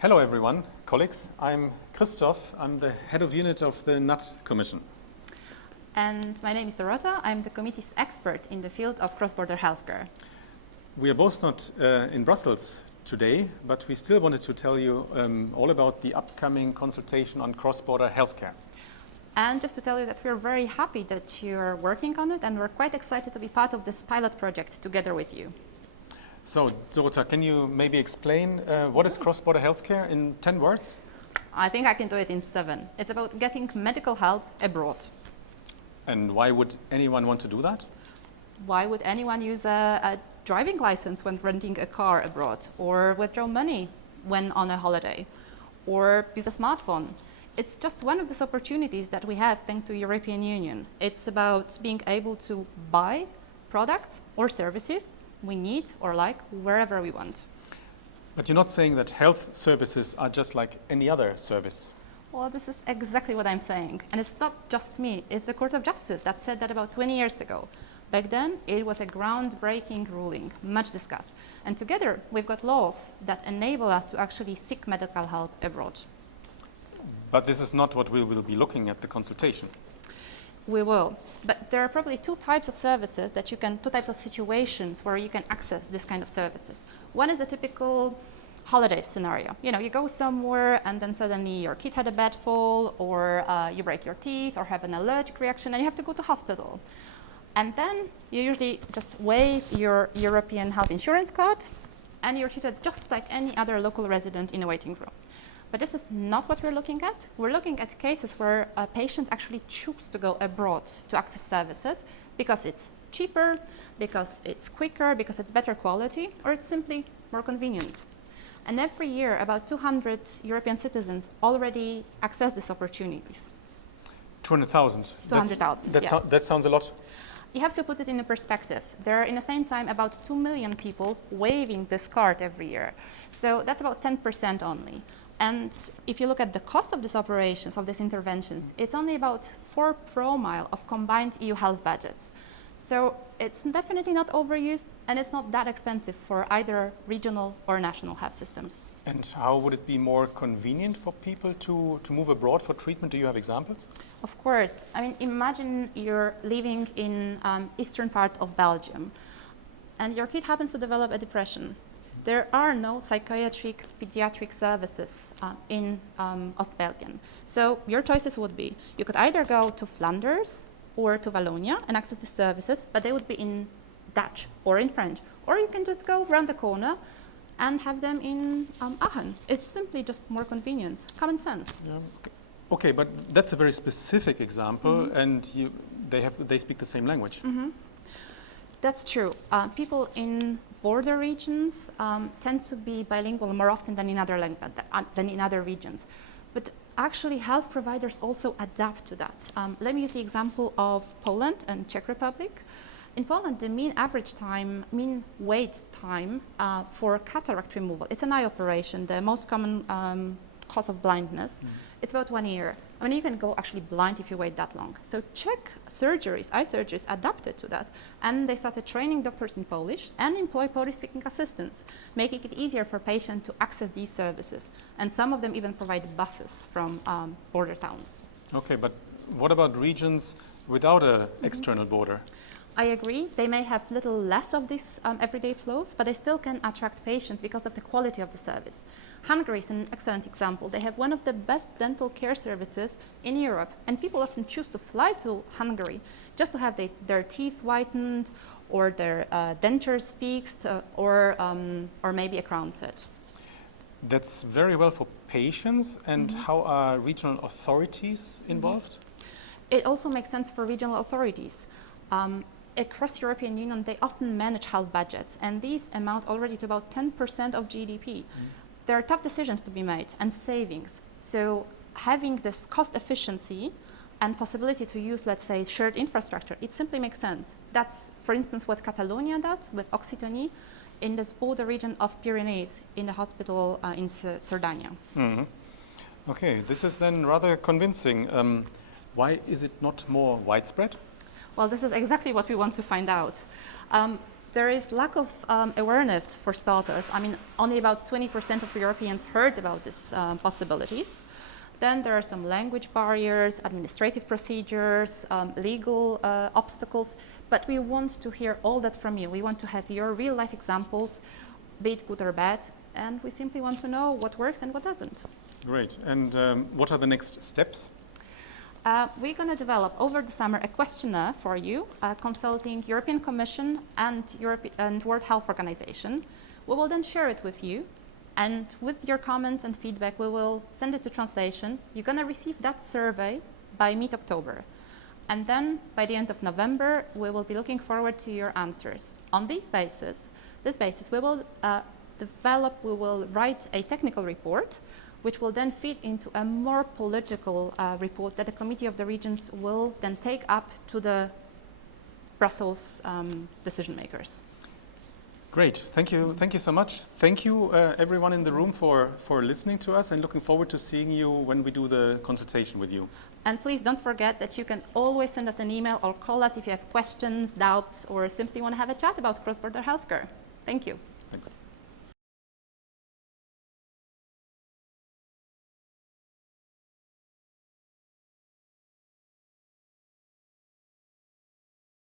Hello everyone, colleagues. I'm Christoph. I'm the head of unit of the NUT Commission. And my name is Dorota. I'm the committee's expert in the field of cross-border healthcare. We are both not in Brussels today, but we still wanted to tell you all about the upcoming consultation on cross-border healthcare. And just to tell you that we're very happy that you're working on it, and we're quite excited to be part of this pilot project together with you. So, Dorota, can you maybe explain what is cross-border healthcare in 10 words? I think I can do it in 7. It's about getting medical help abroad. And why would anyone want to do that? Why would anyone use a driving license when renting a car abroad, or withdraw money when on a holiday, or use a smartphone? It's just one of these opportunities that we have thanks to the European Union. It's about being able to buy products or services we need or like wherever we want. But you're not saying that health services are just like any other service. Well, this is exactly what I'm saying. And it's not just me. It's the Court of Justice that said that about 20 years ago. Back then, it was a groundbreaking ruling, much discussed. And together, we've got laws that enable us to actually seek medical help abroad. But this is not what we will be looking at the consultation. We will. But there are probably two types of services that two types of situations where you can access this kind of services. One is a typical holiday scenario. You know, you go somewhere and then suddenly your kid had a bad fall, or you break your teeth or have an allergic reaction and you have to go to hospital. And then you usually just wave your European health insurance card and you're treated just like any other local resident in a waiting room. But this is not what we're looking at. We're looking at cases where patients actually choose to go abroad to access services because it's cheaper, because it's quicker, because it's better quality, or it's simply more convenient. And every year, about 200 European citizens already access these opportunities. 200,000? 200,000, yes. That sounds a lot. You have to put it in a perspective. There are, in the same time, about 2 million people waiving this card every year. So that's about 10% only. And if you look at the cost of these operations, of these interventions, it's only about 4 pro-mile of combined EU health budgets. So it's definitely not overused, and it's not that expensive for either regional or national health systems. And how would it be more convenient for people to move abroad for treatment? Do you have examples? Of course. I mean, imagine you're living in eastern part of Belgium, and your kid happens to develop a depression. There are no psychiatric pediatric services in Ostbelgien. So your choices would be, you could either go to Flanders or to Wallonia and access the services, but they would be in Dutch or in French. Or you can just go around the corner and have them in Aachen. It's simply just more convenient, common sense. Yeah. Okay, but that's a very specific example, and they speak the same language. That's true. People in border regions tend to be bilingual more often than in other regions. But actually, health providers also adapt to that. Let me use the example of Poland and Czech Republic. In Poland, the mean wait time for cataract removal, it's an eye operation, the most common cause of blindness. It's about 1 year. I mean, you can go actually blind if you wait that long. So Czech eye surgeries adapted to that, and they started training doctors in Polish and employ Polish-speaking assistants, making it easier for patients to access these services. And some of them even provide buses from border towns. Okay, but what about regions without an external border? I agree. They may have little less of these everyday flows, but they still can attract patients because of the quality of the service. Hungary is an excellent example. They have one of the best dental care services in Europe, and people often choose to fly to Hungary just to have their teeth whitened or their dentures fixed or maybe a crown set. That's very well for patients. And how are regional authorities involved? It also makes sense for regional authorities. Across European Union, they often manage health budgets, and these amount already to about 10% of GDP. There are tough decisions to be made and savings. So having this cost efficiency and possibility to use, let's say, shared infrastructure, it simply makes sense. That's, for instance, what Catalonia does with Occitanie in this border region of Pyrenees in the hospital in Sardinia. Okay, this is then rather convincing. Why is it not more widespread? Well, this is exactly what we want to find out. there is lack of awareness for starters. I mean, only about 20% of Europeans heard about these possibilities. Then there are some language barriers, administrative procedures, legal obstacles, but we want to hear all that from you. We want to have your real life examples, be it good or bad, and we simply want to know what works and what doesn't. Great. And what are the next steps? We're going to develop over the summer a questionnaire for you, consulting European Commission and World Health Organization. We will then share it with you, and with your comments and feedback, we will send it to translation. You're going to receive that survey by mid-October. And then by the end of November, we will be looking forward to your answers. On this basis, we will we will write a technical report, which will then feed into a more political report that the Committee of the Regions will then take up to the Brussels decision makers. Great, thank you so much. Thank you everyone in the room for listening to us, and looking forward to seeing you when we do the consultation with you. And please don't forget that you can always send us an email or call us if you have questions, doubts, or simply want to have a chat about cross-border healthcare. Thank you. Thanks.